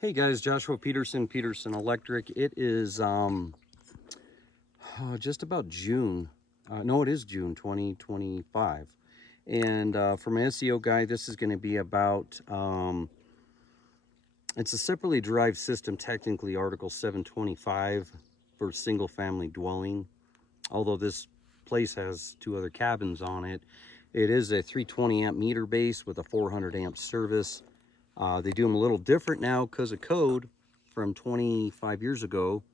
Hey guys, Joshua Peterson Electric. It is just about June. No, it is June 2025. And for my SEO guy, this is going to be about it's a separately derived system, technically Article 725 for single family dwelling. Although this place has two other cabins on it, it is a 320 amp meter base with a 400 amp service. They do them a little different now because of code from 25 years ago.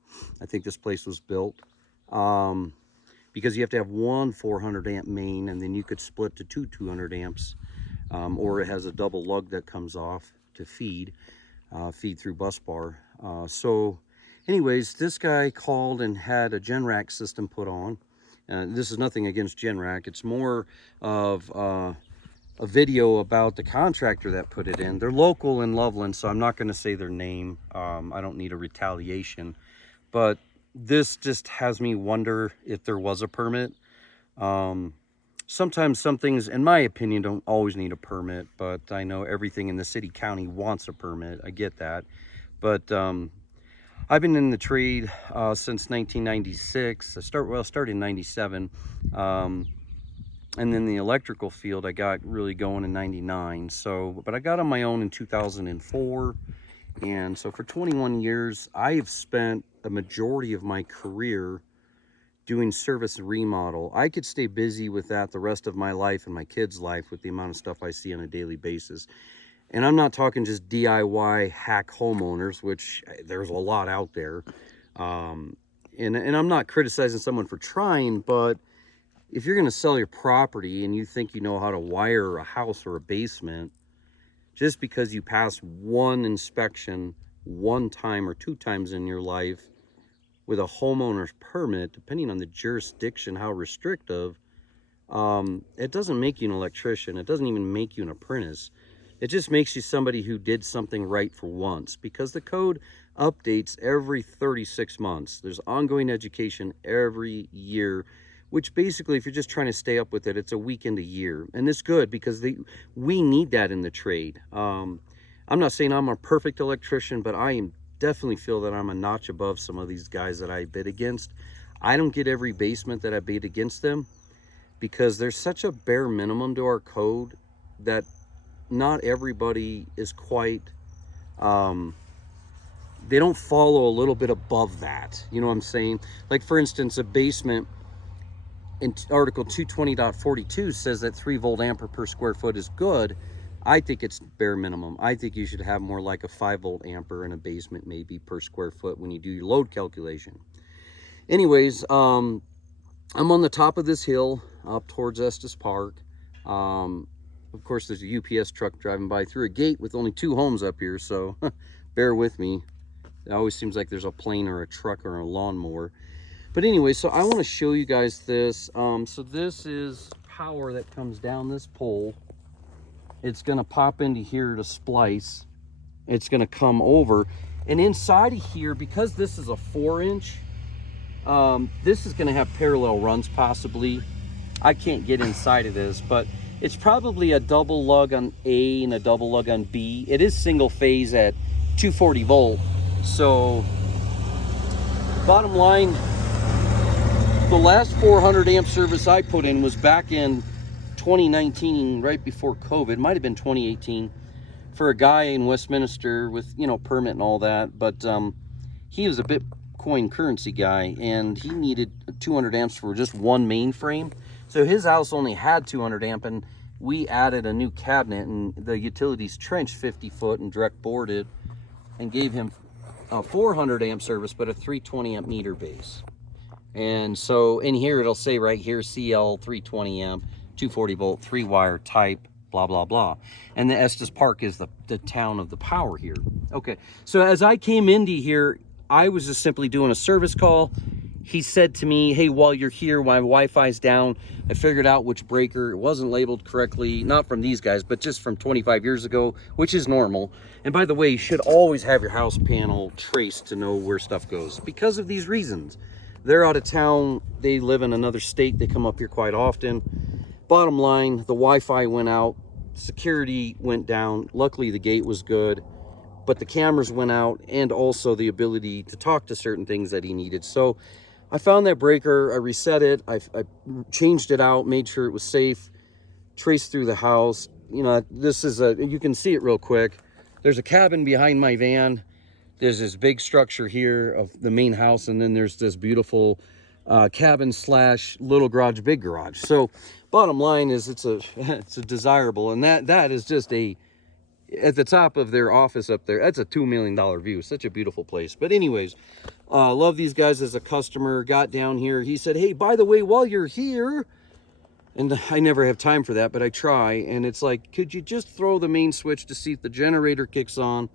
I think this place was built because you have to have one 400 amp main, and then you could split to two 200 amps, or it has a double lug that comes off to feed through bus bar. So anyways, this guy called and had a Generac system put on. This is nothing against Generac. It's more of a video about the contractor that put it in. They're local in Loveland, so I'm not going to say their name. I don't need a retaliation, but this just has me wonder if there was a permit. Sometimes some things, in my opinion, don't always need a permit, but I know everything in the city county wants a permit. I get that, but I've been in the trade since 1996. I started in 97. And then the electrical field I got really going in 99. So, but I got on my own in 2004. And so for 21 years, I have spent a majority of my career doing service and remodel. I could stay busy with that the rest of my life and my kids' life with the amount of stuff I see on a daily basis. And I'm not talking just DIY hack homeowners, which there's a lot out there. And I'm not criticizing someone for trying, but if you're going to sell your property and you think you know how to wire a house or a basement, just because you pass one inspection one time or two times in your life with a homeowner's permit, depending on the jurisdiction, how restrictive, it doesn't make you an electrician. It doesn't even make you an apprentice. It just makes you somebody who did something right for once, because the code updates every 36 months. There's ongoing education every year, which basically, if you're just trying to stay up with it, it's a weekend a year. And it's good because we need that in the trade. I'm not saying I'm a perfect electrician, but I definitely feel that I'm a notch above some of these guys that I bid against. I don't get every basement that I bid against them because there's such a bare minimum to our code that not everybody is quite, they don't follow a little bit above that. You know what I'm saying? Like, for instance, a basement in Article 220.42 says that 3 volt ampere per square foot is good. I think it's bare minimum. I think you should have more like a 5 volt ampere in a basement maybe per square foot when you do your load calculation. Anyways, I'm on the top of this hill up towards Estes Park. Of course, there's a UPS truck driving by through a gate with only 2 homes up here, so bear with me. It always seems like there's a plane or a truck or a lawnmower. But anyway, so I want to show you guys this. So this is power that comes down this pole. It's going to pop into here to splice. It's going to come over. And inside of here, because this is a 4-inch, this is going to have parallel runs possibly. I can't get inside of this, but it's probably a double lug on A and a double lug on B. It is single phase at 240 volt. So bottom line, the last 400 amp service I put in was back in 2019, right before COVID. Might have been 2018, for a guy in Westminster with, you know, permit and all that. But he was a Bitcoin currency guy, and he needed 200 amps for just one mainframe. So his house only had 200 amp, and we added a new cabinet, and the utilities trenched 50 foot and direct boarded, and gave him a 400 amp service, but a 320 amp meter base. And so in here, it'll say right here, CL 320 amp, 240 volt, 3-wire type, blah, blah, blah. And the Estes Park is the town of the power here. Okay, so as I came into here, I was just simply doing a service call. He said to me, hey, while you're here, my Wi-Fi's down. I figured out which breaker. It wasn't labeled correctly, not from these guys, but just from 25 years ago, which is normal. And by the way, you should always have your house panel traced to know where stuff goes because of these reasons. They're out of town. They live in another state. They come up here quite often. Bottom line, the Wi-Fi went out. Security went down. Luckily, the gate was good. but the cameras went out, and also the ability to talk to certain things that he needed. So I found that breaker, I reset it, I changed it out, made sure it was safe, traced through the house. You know, this is you can see it real quick. There's a cabin behind my van. There's this big structure here of the main house, and then there's this beautiful cabin slash little garage, big garage. So bottom line is it's a desirable, and that is just at the top of their office up there. That's a $2 million view. Such a beautiful place. But anyways, love these guys as a customer. Got down here, he said, hey, by the way, while you're here, and I never have time for that, but I try, and it's like, could you just throw the main switch to see if the generator kicks on?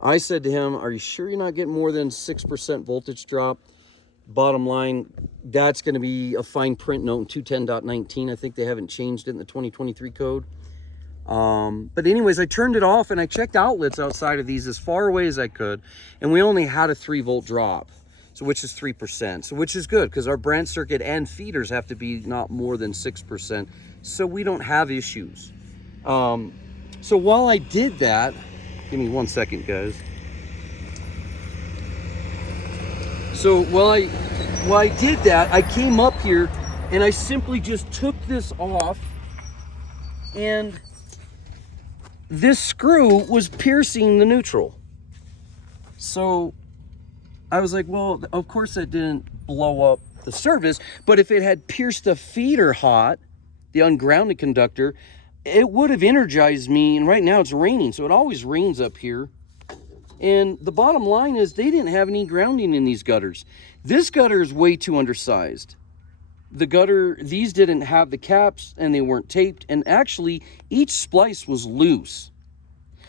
I said to him, are you sure you're not getting more than 6% voltage drop? Bottom line, that's going to be a fine print note in 210.19. I think they haven't changed it in the 2023 code. But anyways, I turned it off and I checked outlets outside of these as far away as I could, and we only had a 3-volt drop, so which is 3%, so which is good because our branch circuit and feeders have to be not more than 6%, so we don't have issues. So while I did that, give me 1 second, guys. So while I did that, I came up here and I simply just took this off, and this screw was piercing the neutral. So I was like, well, of course that didn't blow up the service, but if it had pierced the feeder hot, the ungrounded conductor, it would have energized me. And right now it's raining, so it always rains up here. And the bottom line is they didn't have any grounding in these gutters. This gutter is way too undersized. The gutter, these didn't have the caps and they weren't taped, and actually each splice was loose.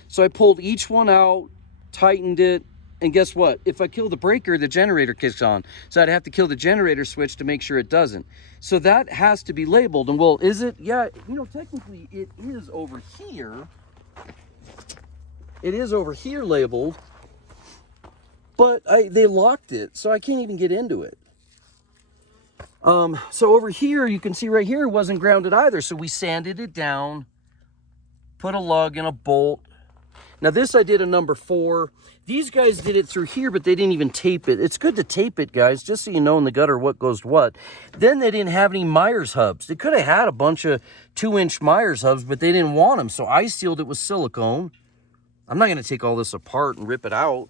So I pulled each one out, tightened it, and guess what? If I kill the breaker, the generator kicks on. So I'd have to kill the generator switch to make sure it doesn't. So that has to be labeled. And well, is it? Yeah, you know, technically it is over here. It is over here labeled, but they locked it, so I can't even get into it. So over here, you can see right here, it wasn't grounded either. So we sanded it down, put a lug and a bolt. Now this I did a number 4. These guys did it through here, but they didn't even tape it. It's good to tape it, guys, just so you know in the gutter what goes to what. Then they didn't have any Myers hubs. They could have had a bunch of 2-inch Myers hubs, but they didn't want them. So I sealed it with silicone. I'm not going to take all this apart and rip it out.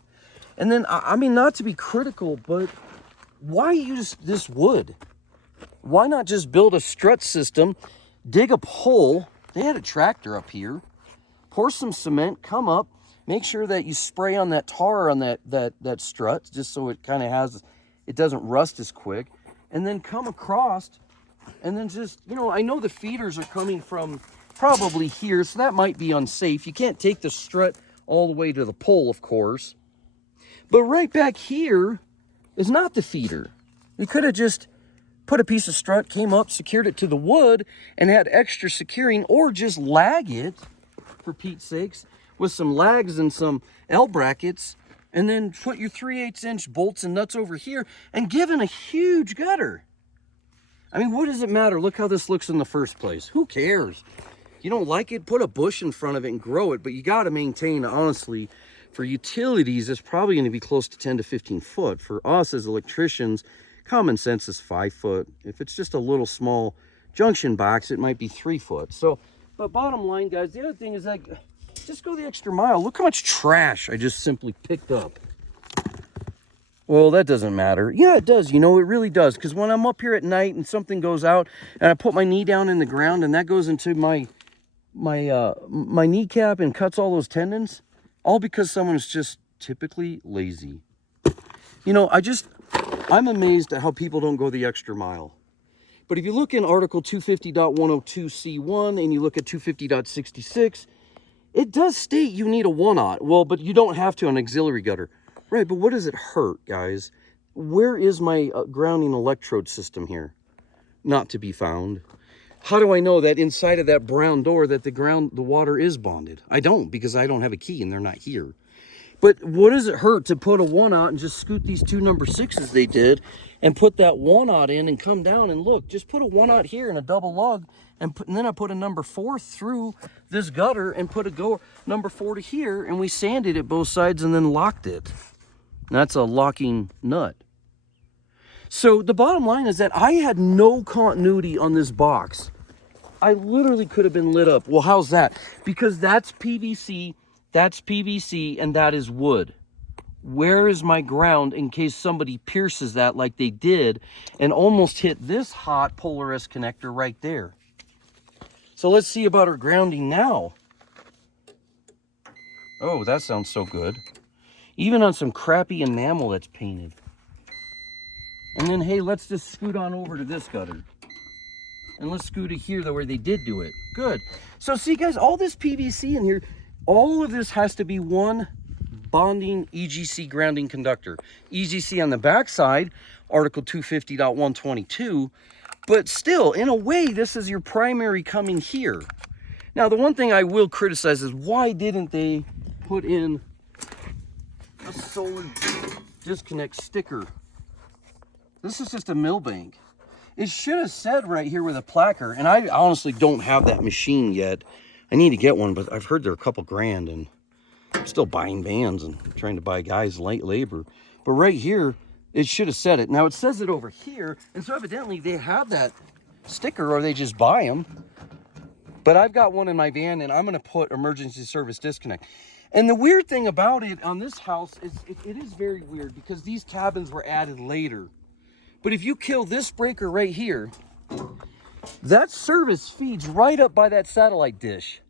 And then, I mean, not to be critical, but why use this wood? Why not just build a strut system, dig a hole? They had a tractor up here. Pour some cement, come up, make sure that you spray on that tar on that strut, just so it kind of it doesn't rust as quick. And then come across, and then just, you know, I know the feeders are coming from probably here, so that might be unsafe. You can't take the strut all the way to the pole, of course. But right back here is not the feeder. You could have just put a piece of strut, came up, secured it to the wood, and had extra securing, or just lag it, for Pete's sakes, with some lags and some L brackets, and then put your 3/8-inch bolts and nuts over here, and given a huge gutter. I mean, what does it matter? Look how this looks in the first place. Who cares? You don't like it, put a bush in front of it and grow it, but you got to maintain, honestly, for utilities, it's probably going to be close to 10 to 15 foot. For us as electricians, common sense is 5 foot. If it's just a little small junction box, it might be 3 foot. So, but bottom line, guys, the other thing is, like, just go the extra mile. Look how much trash I just simply picked up. Well, that doesn't matter. Yeah, it does. You know, it really does. Because when I'm up here at night and something goes out and I put my knee down in the ground and that goes into my kneecap and cuts all those tendons, all because someone's just typically lazy. You know, I'm amazed at how people don't go the extra mile. But if you look in Article 250.102C1 and you look at 250.66, it does state you need a 1/0. Well, but you don't have to on auxiliary gutter. Right, but what does it hurt, guys? Where is my grounding electrode system here? Not to be found. How do I know that inside of that brown door that the water is bonded? I don't, because I don't have a key and they're not here. But what does it hurt to put a 1/0 and just scoot these two number 6s they did and put that 1/0 in and come down and look, just put a 1/0 here and a double lug and then I put a number 4 through this gutter and put a number 4 to here, and we sanded it both sides and then locked it. And that's a locking nut. So the bottom line is that I had no continuity on this box. I literally could have been lit up. Well, how's that? Because that's PVC, and that is wood. Where is my ground in case somebody pierces that like they did and almost hit this hot Polaris connector right there? So let's see about our grounding now. Oh, that sounds so good. Even on some crappy enamel that's painted. And then, hey, let's just scoot on over to this gutter. And let's scoot it here, though, where they did do it. Good. So see, guys, all this PVC in here, all of this has to be one bonding EGC grounding conductor. EGC on the backside, Article 250.122. But still, in a way, this is your primary coming here. Now, the one thing I will criticize is why didn't they put in a solar disconnect sticker? This is just a Millbank. It should have said right here with a placard, and I honestly don't have that machine yet. I need to get one, but I've heard they're a couple grand, and I'm still buying vans and trying to buy guys light labor. But right here, it should have said it. Now, it says it over here, and so evidently they have that sticker, or they just buy them. But I've got one in my van, and I'm going to put emergency service disconnect. And the weird thing about it on this house is it is very weird because these cabins were added later. But if you kill this breaker right here, that service feeds right up by that satellite dish.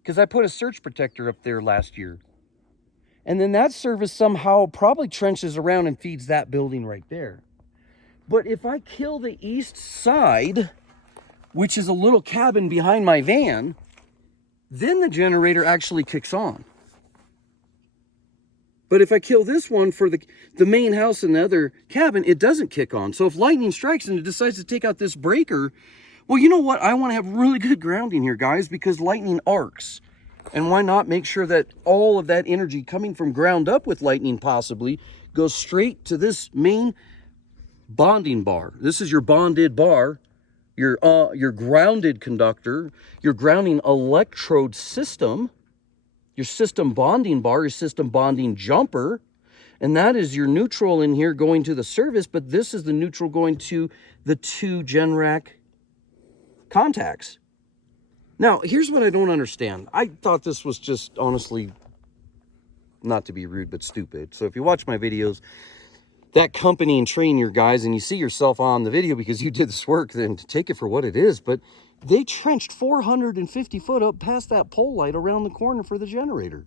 Because I put a surge protector up there last year. And then that service somehow probably trenches around and feeds that building right there. But if I kill the east side, which is a little cabin behind my van, then the generator actually kicks on. But if I kill this one for the main house and the other cabin, it doesn't kick on. So if lightning strikes and it decides to take out this breaker, well, you know what? I want to have really good grounding here, guys, because lightning arcs. And why not make sure that all of that energy coming from ground up with lightning possibly goes straight to this main bonding bar. This is your bonded bar, your grounded conductor, your grounding electrode system, your system bonding bar, your system bonding jumper, and that is your neutral in here going to the service, but this is the neutral going to the two Generac contacts. Now, here's what I don't understand. I thought this was just, honestly, not to be rude, but stupid. So if you watch my videos, that company and train your guys, and you see yourself on the video because you did this work, then take it for what it is. But they trenched 450 foot up past that pole light around the corner for the generator.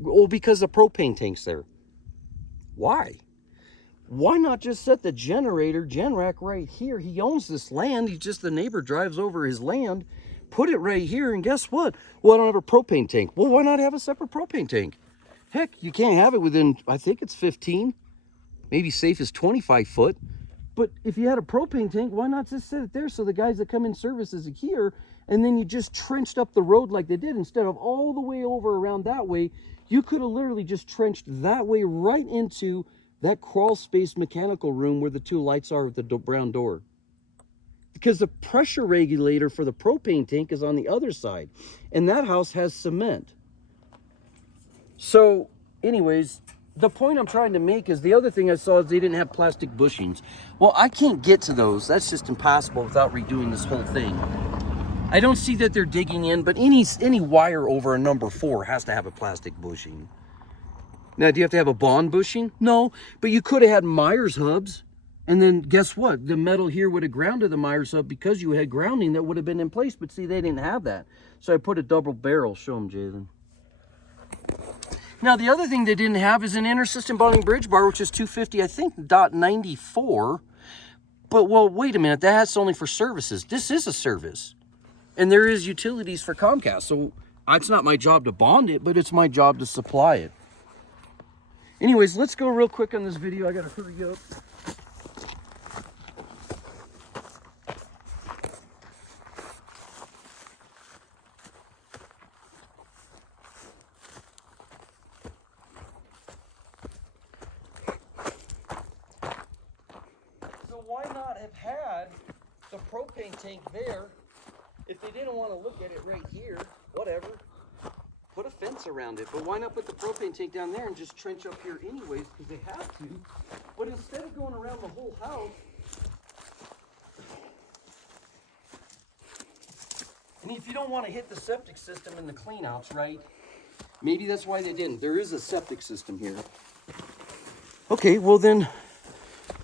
Well, because the propane tank's there. Why? Why not just set the generator, Generac, right here? He owns this land. He's just the neighbor drives over his land. Put it right here, and guess what? Well, I don't have a propane tank. Well, why not have a separate propane tank? Heck, you can't have it within, I think it's 15, maybe safe as 25 foot. But if you had a propane tank, why not just set it there so the guys that come in service is here, and then you just trenched up the road like they did instead of all the way over around that way. You could have literally just trenched that way right into that crawl space mechanical room where the two lights are with the brown door. Because the pressure regulator for the propane tank is on the other side, and that house has cement. So anyways, the point I'm trying to make is the other thing I saw is they didn't have plastic bushings. Well, I can't get to those. That's just impossible without redoing this whole thing. I don't see that they're digging in, but any wire over a number 4 has to have a plastic bushing. Now, do you have to have a bond bushing? No, but you could have had Myers hubs. And then guess what? The metal here would have grounded the Myers hub because you had grounding that would have been in place. But see, they didn't have that. So I put a double barrel. Show them, Jason. Now, the other thing they didn't have is an inner system bonding bridge bar, which is 250, I think, .94. But, well, wait a minute. That's only for services. This is a service. And there is utilities for Comcast. So it's not my job to bond it, but it's my job to supply it. Anyways, let's go real quick on this video. I got to hurry up. have had the propane tank there. If they didn't want to look at it right here, whatever, put a fence around it. But why not put the propane tank down there and just trench up here anyways, because they have to. But instead of going around the whole house, and if you don't want to hit the septic system in the cleanouts, right? Maybe that's why they didn't. There is a septic system here. Okay, well then,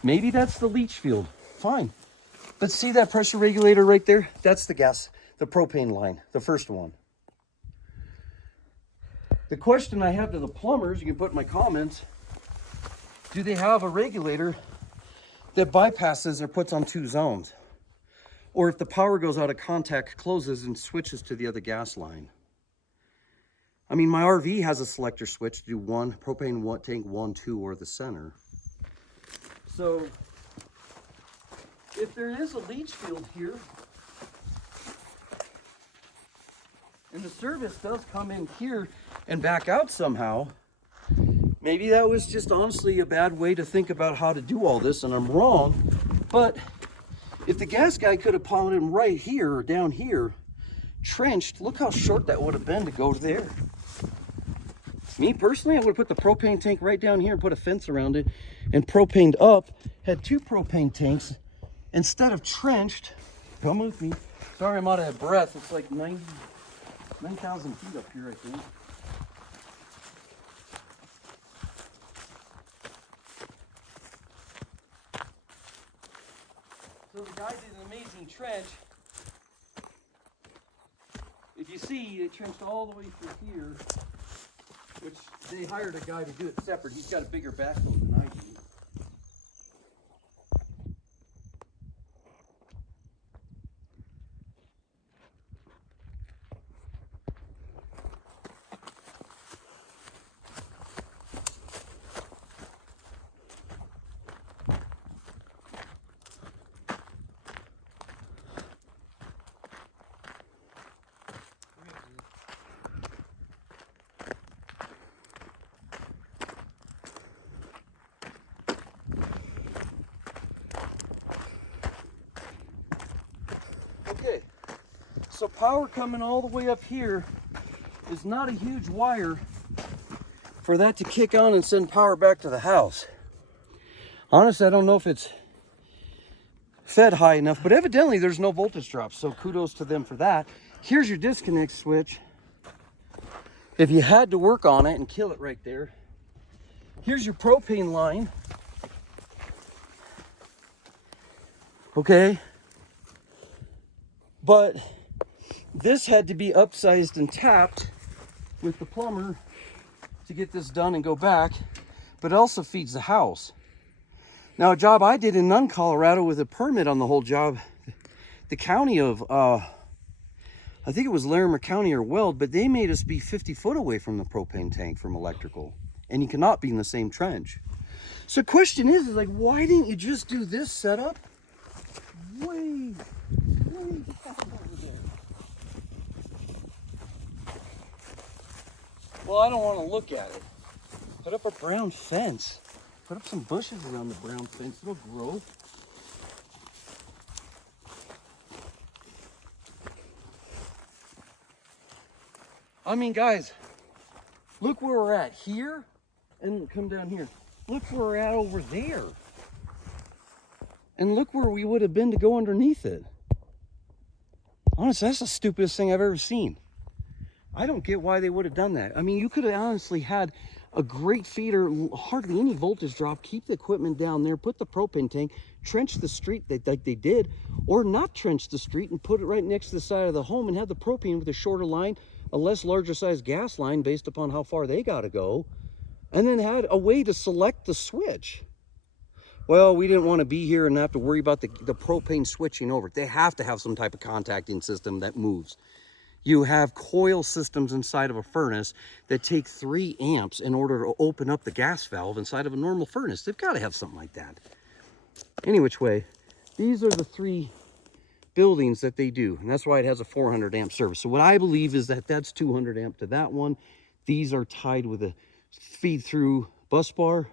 maybe that's the leach field. Fine. But see that pressure regulator right there? That's the gas, the propane line, the first one. The question I have to the plumbers, you can put in my comments, do they have a regulator that bypasses or puts on 2 zones? Or if the power goes out of contact, closes and switches to the other gas line? I mean, my RV has a selector switch to do propane tank 1, 2, or the center. So if there is a leach field here, and the service does come in here and back out somehow, maybe that was just honestly a bad way to think about how to do all this, and I'm wrong. But if the gas guy could have put him right here or down here, trenched, look how short that would have been to go there. Me personally, I would have put the propane tank right down here and put a fence around it and propaned up, had 2 propane tanks instead of trenched. Come with me. Sorry, I'm out of breath. It's like 9,000 feet up here, I think. So the guy did an amazing trench. If you see, they trenched all the way through here, which they hired a guy to do it separate. He's got a bigger backhoe than I do. Okay, so power coming all the way up here is not a huge wire for that to kick on and send power back to the house. Honestly, I don't know if it's fed high enough, but evidently there's no voltage drop, so kudos to them for that. Here's your disconnect switch. If you had to work on it and kill it right there, here's your propane line. Okay. But this had to be upsized and tapped with the plumber to get this done and go back, but it also feeds the house. Now, a job I did in Nunn, Colorado with a permit on the whole job, the county of, I think it was Larimer County or Weld, but they made us be 50 foot away from the propane tank from electrical, and you cannot be in the same trench. So the question is like, why didn't you just do this setup way down over there? Well, I don't want to look at it. Put up a brown fence. Put up some bushes around the brown fence. It'll grow. I mean, guys, look where we're at here, and come down here. Look where we're at over there. And look where we would have been to go underneath it. Honestly, that's the stupidest thing I've ever seen. I don't get why they would have done that. I mean, you could have honestly had a great feeder, hardly any voltage drop, keep the equipment down there, put the propane tank, trench the street like they did, or not trench the street and put it right next to the side of the home and have the propane with a shorter line, a less larger size gas line based upon how far they got to go, and then had a way to select the switch. Well, we didn't want to be here and have to worry about the propane switching over. They have to have some type of contacting system that moves. You have coil systems inside of a furnace that take 3 amps in order to open up the gas valve inside of a normal furnace. They've got to have something like that. Any which way, these are the 3 buildings that they do, and that's why it has a 400 amp service. So what I believe is that that's 200 amp to that one. These are tied with a feed through bus bar.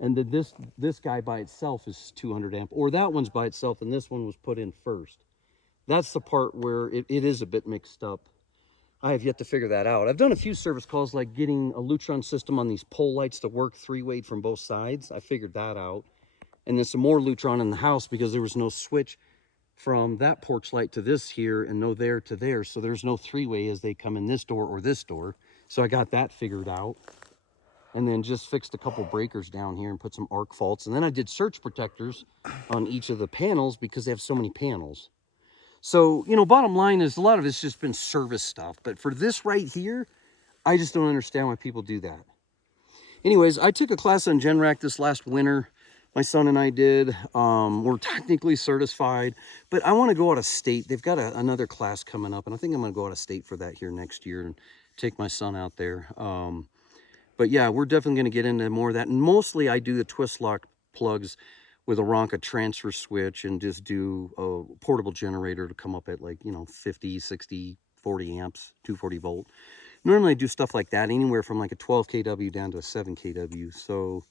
And then this guy by itself is 200 amp, or that one's by itself, and this one was put in first. That's the part where it is a bit mixed up. I have yet to figure that out. I've done a few service calls, like getting a Lutron system on these pole lights to work 3-way from both sides. I figured that out. And then some more Lutron in the house because there was no switch from that porch light to this here and no there to there. So there's no 3-way as they come in this door or this door. So I got that figured out. And then just fixed a couple breakers down here and put some arc faults. And then I did surge protectors on each of the panels because they have so many panels. So, you know, bottom line is a lot of it's just been service stuff. But for this right here, I just don't understand why people do that. Anyways, I took a class on Generac this last winter. My son and I did. We're technically certified, but I want to go out of state. They've got another class coming up, and I think I'm going to go out of state for that here next year and take my son out there. But yeah, we're definitely going to get into more of that. And mostly I do the twist lock plugs with a Ronca transfer switch and just do a portable generator to come up at, like, you know, 50, 60, 40 amps, 240 volt. Normally I do stuff like that, anywhere from like a 12 kW down to a 7 kW. So,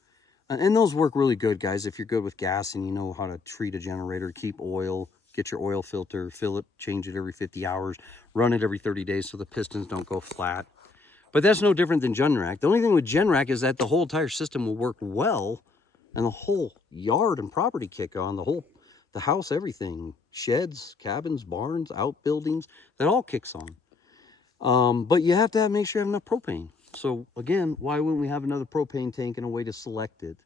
and those work really good, guys, if you're good with gas and you know how to treat a generator, keep oil, get your oil filter, fill it, change it every 50 hours, run it every 30 days so the pistons don't go flat. But that's no different than Generac. The only thing with Generac is that the whole entire system will work well, and the whole yard and property kick on, the house, everything, sheds, cabins, barns, outbuildings, that all kicks on. But you have to make sure you have enough propane. So again, why wouldn't we have another propane tank and a way to select it?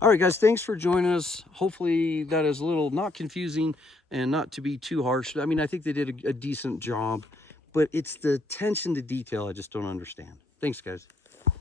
All right, guys, thanks for joining us. Hopefully that is a little not confusing and not to be too harsh. I mean, I think they did a decent job, but it's the attention to detail I just don't understand. Thanks, guys.